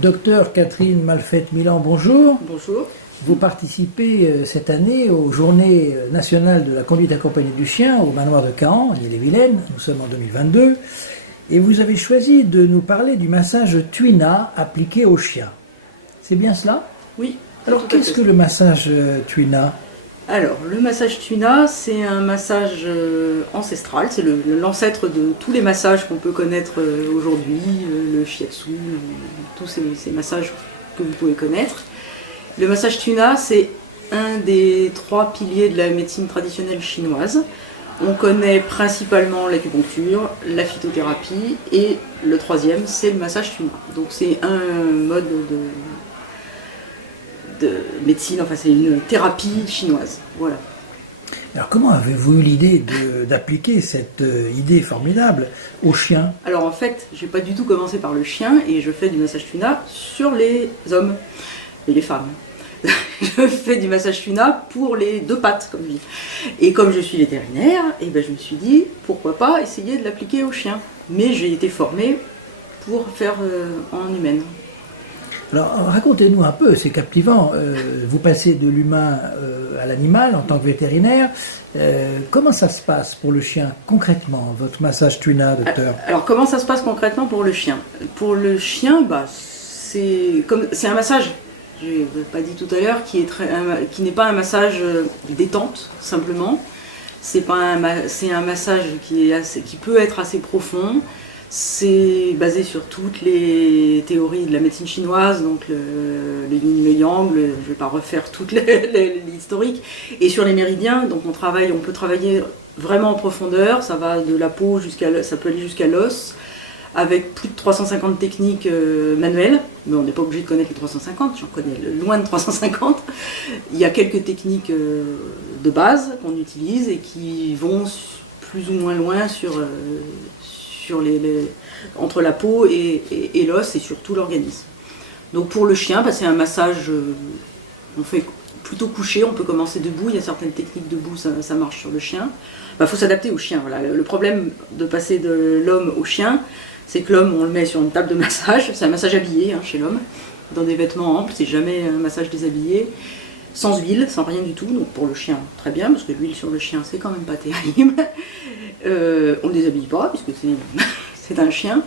Docteur Catherine Malfette-Milan, bonjour. Bonjour. Vous participez cette année aux Journées nationales de la conduite accompagnée du chien au manoir de Caen, en Ille-et-Vilaine. Nous sommes en 2022. Et vous avez choisi de nous parler du massage Tuina appliqué aux chiens. C'est bien cela? Oui. Alors qu'est-ce que le massage Tuina? Alors, le massage Tuina, c'est un massage ancestral. C'est l'ancêtre de tous les massages qu'on peut connaître aujourd'hui, le shiatsu, tous ces massages que vous pouvez connaître. Le massage Tuina, c'est un des 3 piliers de la médecine traditionnelle chinoise. On connaît principalement l'acupuncture, la phytothérapie et le 3e, c'est le massage Tuina. Donc c'est un mode de médecine, enfin c'est une thérapie chinoise. Voilà. Alors comment avez-vous eu l'idée d'appliquer cette idée formidable aux chiens? Alors en fait, je n'ai pas du tout commencé par le chien et je fais du massage Tuina sur les hommes et les femmes. Je fais du massage Tuina pour les 2 pattes, comme je dis. Et comme je suis vétérinaire, je me suis dit, pourquoi pas essayer de l'appliquer aux chiens. Mais j'ai été formée pour faire en humaine. Alors racontez-nous un peu, c'est captivant. Vous passez de l'humain à l'animal en tant que vétérinaire. Comment ça se passe pour le chien concrètement, votre massage Tuina, docteur? Alors comment ça se passe concrètement pour le chien? Pour le chien, c'est un massage. Je n'ai pas dit tout à l'heure, qui n'est pas un massage détente, simplement. C'est un massage qui peut être assez profond. C'est basé sur toutes les théories de la médecine chinoise, donc le yin, le yang, je ne vais pas refaire toute l'historique. Et sur les méridiens, donc on peut travailler vraiment en profondeur, ça va de la peau ça peut aller jusqu'à l'os, avec plus de 350 techniques manuelles, mais on n'est pas obligé de connaître les 350, j'en connais loin de 350. Il y a quelques techniques de base qu'on utilise et qui vont plus ou moins loin entre la peau et l'os et sur tout l'organisme. Donc pour le chien, c'est un massage, on fait plutôt couché, on peut commencer debout, il y a certaines techniques debout, ça marche sur le chien. Faut s'adapter au chien. Voilà. Le problème de passer de l'homme au chien, c'est que l'homme, on le met sur une table de massage, c'est un massage habillé chez l'homme, dans des vêtements amples, c'est jamais un massage déshabillé, sans huile, sans rien du tout. Donc pour le chien, très bien, parce que l'huile sur le chien, c'est quand même pas terrible. On ne déshabille pas, puisque c'est un chien.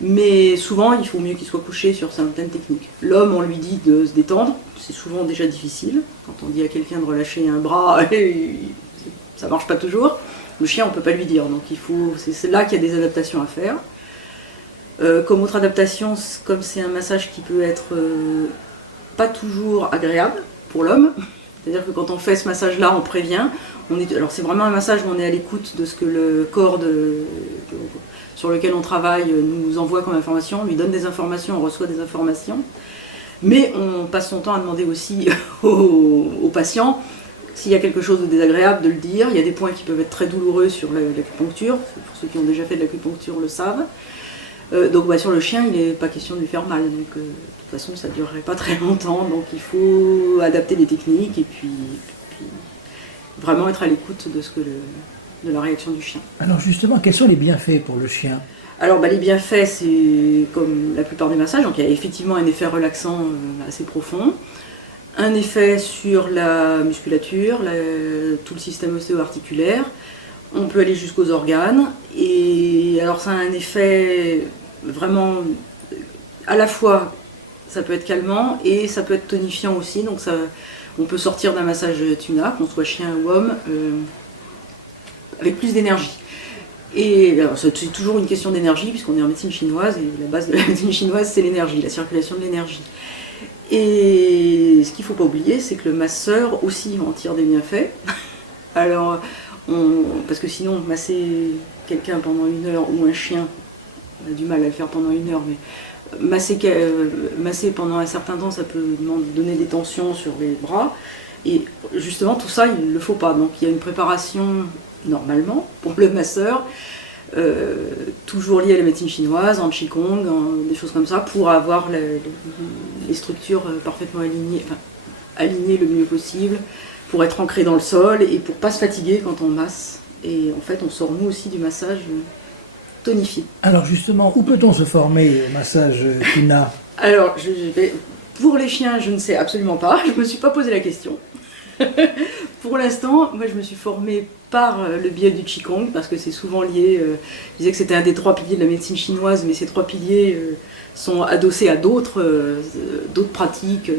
Mais souvent, il faut mieux qu'il soit couché sur certaines techniques. L'homme, on lui dit de se détendre, c'est souvent déjà difficile. Quand on dit à quelqu'un de relâcher un bras, ça marche pas toujours. Le chien, on peut pas lui dire, donc c'est là qu'il y a des adaptations à faire. Comme autre adaptation, comme c'est un massage qui peut être pas toujours agréable pour l'homme, c'est-à-dire que quand on fait ce massage-là, on prévient. Alors c'est vraiment un massage où on est à l'écoute de ce que le corps sur lequel on travaille nous envoie comme information, on lui donne des informations, on reçoit des informations. Mais on passe son temps à demander aussi aux patients s'il y a quelque chose de désagréable, de le dire. Il y a des points qui peuvent être très douloureux sur l'acupuncture, pour ceux qui ont déjà fait de l'acupuncture le savent. Donc sur le chien, il n'est pas question de lui faire mal, donc de toute façon ça ne durerait pas très longtemps, donc il faut adapter les techniques et puis vraiment être à l'écoute de la réaction du chien. Alors justement, quels sont les bienfaits pour le chien? Alors les bienfaits, c'est comme la plupart des massages, donc il y a effectivement un effet relaxant assez profond, un effet sur la musculature, tout le système ostéo-articulaire. On peut aller jusqu'aux organes, et alors ça a un effet vraiment, à la fois ça peut être calmant et ça peut être tonifiant aussi, donc on peut sortir d'un massage Tuina, qu'on soit chien ou homme, avec plus d'énergie. Et alors, c'est toujours une question d'énergie, puisqu'on est en médecine chinoise, et la base de la médecine chinoise c'est l'énergie, la circulation de l'énergie. Et ce qu'il ne faut pas oublier, c'est que le masseur aussi en tire des bienfaits. Alors, parce que sinon, masser quelqu'un pendant 1 heure, ou un chien, on a du mal à le faire pendant 1 heure, mais masser pendant un certain temps, ça peut donner des tensions sur les bras. Et justement, tout ça, il ne le faut pas. Donc il y a une préparation, normalement, pour le masseur, toujours liée à la médecine chinoise, en qigong, des choses comme ça, pour avoir les structures parfaitement alignées le mieux possible, pour être ancré dans le sol et pour ne pas se fatiguer quand on masse. Et en fait, on sort nous aussi du massage tonifié. Alors justement, où peut-on se former au massage Tuina? Alors, pour les chiens, je ne sais absolument pas. Je ne me suis pas posé la question. Pour l'instant, moi, je me suis formée par le biais du Qigong, parce que c'est souvent lié. Je disais que c'était un des 3 piliers de la médecine chinoise, mais ces 3 piliers sont adossés à d'autres pratiques,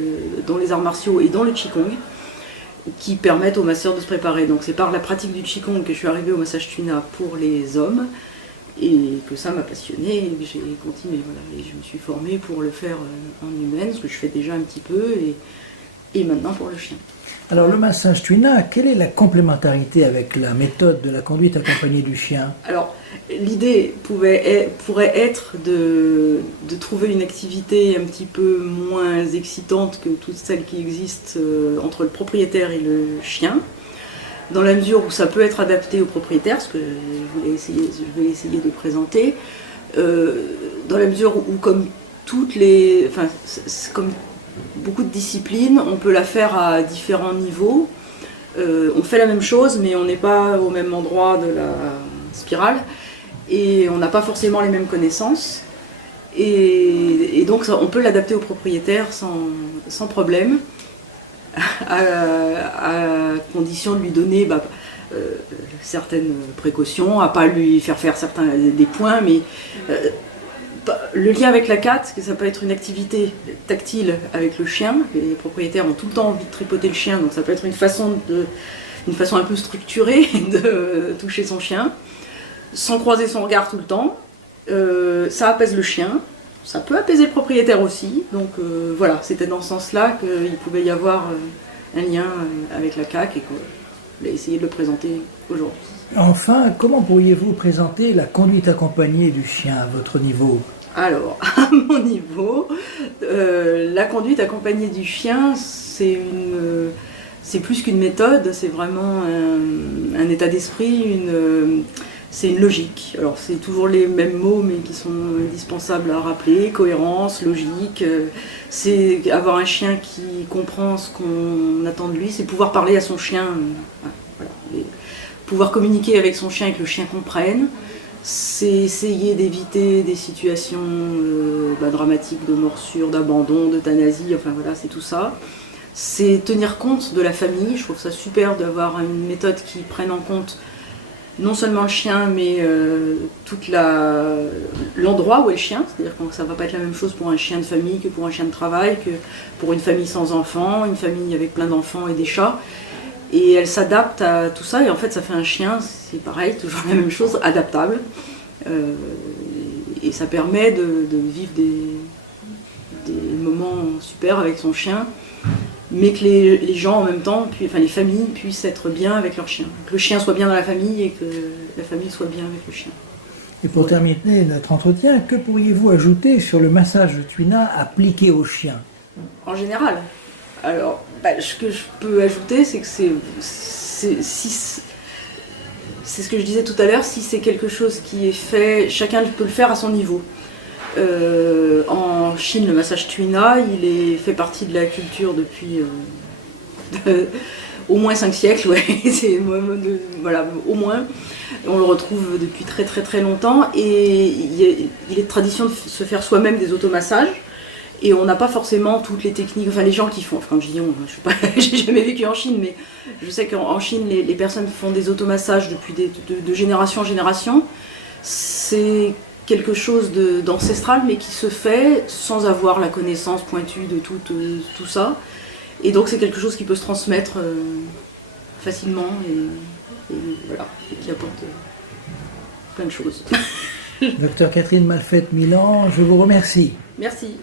dans les arts martiaux et dans le Qigong, qui permettent aux masseurs de se préparer. Donc c'est par la pratique du Qigong que je suis arrivée au massage Tuina pour les hommes, et que ça m'a passionnée, et j'ai continué, voilà. Et je me suis formée pour le faire en humaine, ce que je fais déjà un petit peu, et maintenant pour le chien. Alors le massage Tuina, quelle est la complémentarité avec la méthode de la conduite accompagnée du chien? Alors l'idée pourrait être de trouver une activité un petit peu moins excitante que toutes celles qui existent entre le propriétaire et le chien, dans la mesure où ça peut être adapté au propriétaire, ce que je vais essayer de présenter, dans la mesure où comme comme beaucoup de disciplines, on peut la faire à différents niveaux. On fait la même chose, mais on n'est pas au même endroit de la spirale, et on n'a pas forcément les mêmes connaissances. Et donc on peut l'adapter au propriétaire sans problème, à condition de lui donner certaines précautions, à ne pas lui faire des points, mais le lien avec la catte, que ça peut être une activité tactile avec le chien. Les propriétaires ont tout le temps envie de tripoter le chien, donc ça peut être une façon un peu structurée de toucher son chien, sans croiser son regard tout le temps. Ça apaise le chien, ça peut apaiser le propriétaire aussi. Donc voilà, c'était dans ce sens-là qu'il pouvait y avoir un lien avec la CAC, et qu'on a essayé de le présenter aujourd'hui. Enfin, comment pourriez-vous présenter la conduite accompagnée du chien à votre niveau? Alors, à mon niveau, la conduite accompagnée du chien, c'est plus qu'une méthode, c'est vraiment un état d'esprit, c'est une logique. Alors, c'est toujours les mêmes mots, mais qui sont indispensables à rappeler: cohérence, logique. C'est avoir un chien qui comprend ce qu'on attend de lui, c'est pouvoir parler à son chien, voilà, pouvoir communiquer avec son chien et que le chien comprenne. C'est essayer d'éviter des situations dramatiques, de morsure, d'abandon, d'euthanasie, enfin voilà, c'est tout ça. C'est tenir compte de la famille. Je trouve ça super d'avoir une méthode qui prenne en compte non seulement le chien, mais tout l'endroit où est le chien. C'est-à-dire que ça ne va pas être la même chose pour un chien de famille que pour un chien de travail, que pour une famille sans enfants, une famille avec plein d'enfants et des chats. Et elle s'adapte à tout ça, et en fait ça fait un chien, c'est pareil, toujours la même chose, adaptable. Et ça permet de vivre des moments super avec son chien, mais que les gens en même temps, les familles puissent être bien avec leur chien. Que le chien soit bien dans la famille et que la famille soit bien avec le chien. Et pour terminer notre entretien, que pourriez-vous ajouter sur le massage Tuina appliqué au chien? En général, alors, ce que je peux ajouter, c'est que c'est ce que je disais tout à l'heure, si c'est quelque chose qui est fait, chacun peut le faire à son niveau. En Chine, le massage Tuina, fait partie de la culture depuis au moins 5 siècles, ouais. Voilà, au moins. On le retrouve depuis très très très longtemps, et il est de tradition de se faire soi-même des automassages. Et on n'a pas forcément toutes les techniques, enfin les gens qui font, quand je dis on, j'ai jamais vécu en Chine, mais je sais qu'en Chine, les personnes font des automassages depuis de génération en génération. C'est quelque chose d'ancestral, mais qui se fait sans avoir la connaissance pointue de tout ça. Et donc c'est quelque chose qui peut se transmettre facilement, et voilà, et qui apporte plein de choses. Docteur Catherine Malfette-Milan, je vous remercie. Merci.